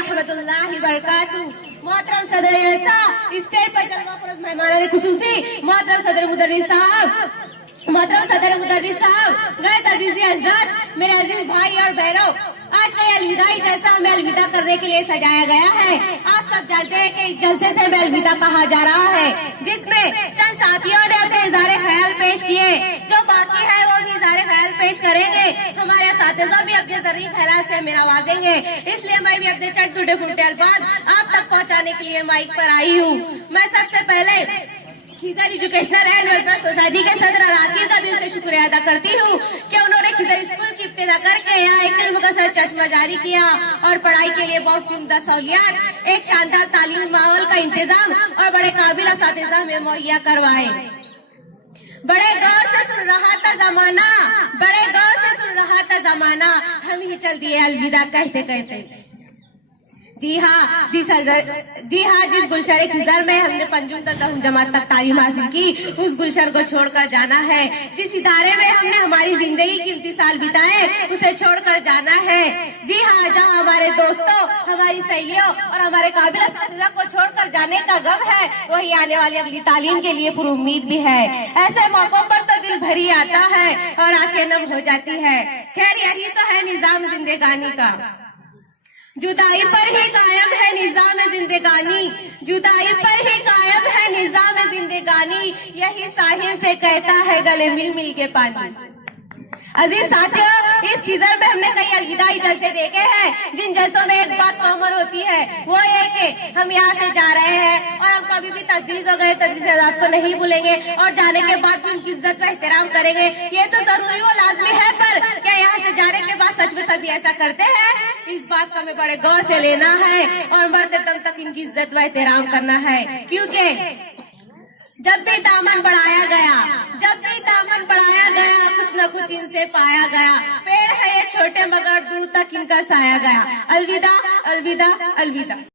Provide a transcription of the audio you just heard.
वरहमतुल्लाहि वबरकातुहू। मोहतरम सदर जलसा, स्टेज पर जलवा फरोज मेहमान खुसूसी मोहतरम सदर मुदर्रिस साहब, मोहतरम सदर मुदर्रिस साहब, गैर तदरीसी हज़रात, मेरे अजीज भाई और बहनों, आज का ये अलविदाई जलसा हमें अलविदा करने के लिए सजाया गया है। आप सब जानते हैं कि इस जलसे से हमें अलविदा कहा जा रहा है, जिसमें चंद साथियों ने अपने इज़हार ख्याल पेश किए, जो बाकी है वो भी इज़हार ख्याल पेश करेंगे। हमारे साथियों भी अपने ज़रिए ख्याल से हमें नवाजेंगे, इसलिए मैं भी अपने चंद टूटे फूटे अल्फाज आप तक पहुँचाने के लिए माइक पर आई हूँ। मैं सबसे पहले Khizar educational and welfare society के सदर अराकीन का दिल से शुक्रिया अदा करती हूँ कि उन्होंने खिजर स्कूल की इब्तिदा करके यहाँ एक इल्म का सर चश्मा जारी किया और पढ़ाई के लिए बहुत सी उम्दा सहूलियात, एक शानदार तालीमी माहौल का इंतजाम और बड़े काबिल असातिज़ा हमें मुहैया करवाए। बड़े गौर से सुन रहा था जमाना, बड़े गौर से सुन रहा था जमाना, हम ही चल दिए अलविदा कहते कहते। जी हाँ, जिस गुलशर खिजर में हमने पंजुम तक दसवीं जमात तक तालीम हासिल की, उस गुलशर को छोड़कर जाना है। जिस इदारे में हमने हमारी जिंदगी के कीमती साल बिताए, उसे छोड़कर जाना है। जी हाँ, जहाँ हमारे दोस्तों, हमारी सहेलियों और हमारे काबिल असातिज़ा को छोड़कर जाने का गम है, वही आने वाली अगली तालीम के लिए पूरी उम्मीद भी है। ऐसे मौकों पर तो दिल भरी आता है और आंखें नम हो जाती है। खैर, यही तो है निजाम जिंदगानी का, जुदाई पर ही कायम है निजाम जिंदगानी, जुदाई पर ही कायम है निजाम जिंदगानी, यही साहिल से कहता है गले मिल मिल के पानी। अजीज साथियों, इस खिजर में हमने कई अलविदाई जलसे देखे हैं, जिन जलसों में एक बात कॉमन होती है, वो ये कि हम यहाँ से जा रहे हैं और हम कभी भी तदरीस हो गए तदरीस आजाद को नहीं भूलेंगे और जाने के बाद भी उनकी इज्जत का एहतराम करेंगे। ये तो जरूरी और लाजमी है, पर क्या यहाँ से जाने के बाद सच में सभी ऐसा करते हैं? इस बात का हमें बड़े गौर से लेना है और मरते दम तक इनकी इज्जत व एहतराम करना है, क्योंकि जब भी दामन बढ़ाया गया, जब भी दामन बढ़ाया गया, कुछ न कुछ इनसे पाया गया। पेड़ है ये छोटे मगर दूर तक इनका साया गया। अलविदा, अलविदा, अलविदा।